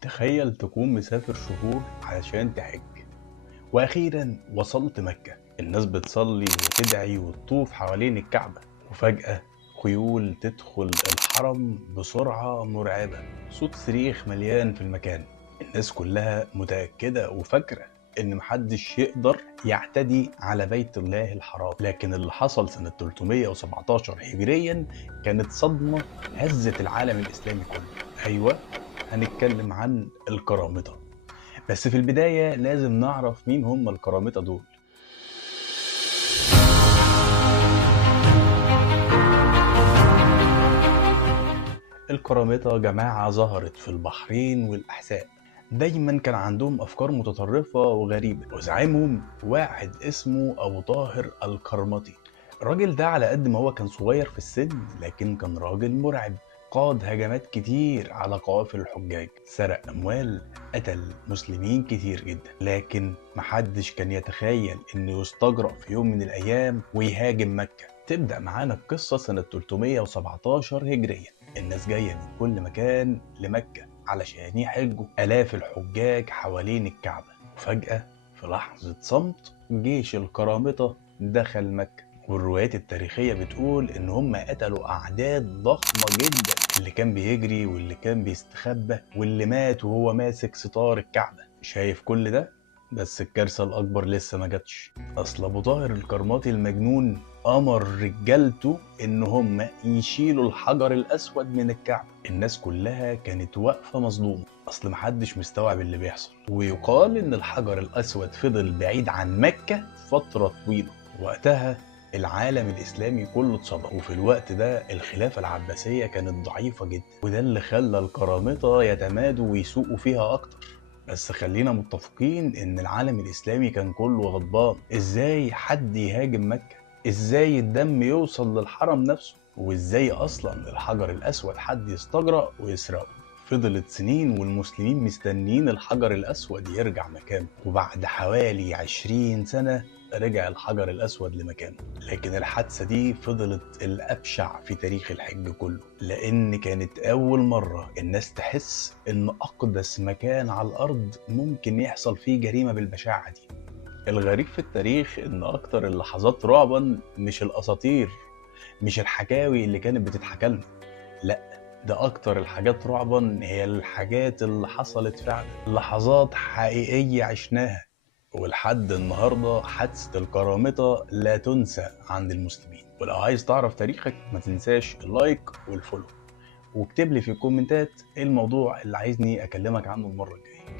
تخيل تكون مسافر شهور علشان تحج، وأخيرا وصلت مكة. الناس بتصلي وتدعي وتطوف حوالين الكعبة، وفجأة خيول تدخل الحرم بسرعة مرعبة. صوت صريخ مليان في المكان. الناس كلها متأكدة وفاكرة إن محدش يقدر يعتدي على بيت الله الحرام. لكن اللي حصل سنة 317 هجريا كانت صدمة هزت العالم الإسلامي كله. أيوة، هنتكلم عن القرامطة. بس في البداية لازم نعرف مين هم القرامطة دول. القرامطة جماعة ظهرت في البحرين والأحساء. دايما كان عندهم أفكار متطرفة وغريبة، وزعيمهم واحد اسمه أبو طاهر القرمطي. الراجل ده على قد ما هو كان صغير في السن، لكن كان راجل مرعب. قاد هجمات كتير على قوافل الحجاج، سرق أموال، قتل مسلمين كتير جدا. لكن محدش كان يتخيل إنه يستجرأ في يوم من الأيام ويهاجم مكة. تبدأ معانا القصة سنة 317 هجريا. الناس جاية من كل مكان لمكة علشان يحجوا، آلاف الحجاج حوالين الكعبة. وفجأة في لحظة صمت جيش القرامطة دخل مكة. والروايات التاريخية بتقول إن هم قتلوا أعداد ضخمة جدا، اللي كان بيجري واللي كان بيستخبى واللي مات وهو ماسك ستار الكعبة. شايف كل ده؟ بس الكارثة الأكبر لسه ما جاتش. أصل أبو طاهر القرماطي المجنون أمر رجالته إن هم يشيلوا الحجر الأسود من الكعبة. الناس كلها كانت واقفة مصدومة، أصل محدش مستوعب اللي بيحصل. ويقال إن الحجر الأسود فضل بعيد عن مكة فترة طويلة. وقتها العالم الإسلامي كله اتصدم، وفي الوقت ده الخلافة العباسية كانت ضعيفة جدا، وده اللي خلى القرامطة يتمادوا ويسوقوا فيها أكتر. بس خلينا متفقين ان العالم الاسلامي كان كله غضبان. ازاي حد يهاجم مكة؟ ازاي الدم يوصل للحرم نفسه؟ وازاي اصلا الحجر الاسود حد يستجرأ ويسرقه؟ فضلت سنين والمسلمين مستنيين الحجر الاسود يرجع مكانه، وبعد حوالي 20 سنة رجع الحجر الأسود لمكانه. لكن الحادثة دي فضلت الأبشع في تاريخ الحج كله، لأن كانت أول مرة الناس تحس إن أقدس مكان على الأرض ممكن يحصل فيه جريمة بالبشاعة دي. الغريب في التاريخ إن أكتر اللحظات رعبا مش الأساطير، مش الحكاوي اللي كانت بتتحكى لنا، لأ، ده أكتر الحاجات رعبا هي الحاجات اللي حصلت فعلا، لحظات حقيقية عشناها. ولحد النهاردة حادثة القرامطة لا تنسى عند المسلمين. ولو عايز تعرف تاريخك ما تنساش اللايك والفولو، واكتب لي في الكومنتات ايه الموضوع اللي عايزني اكلمك عنه المرة الجاية.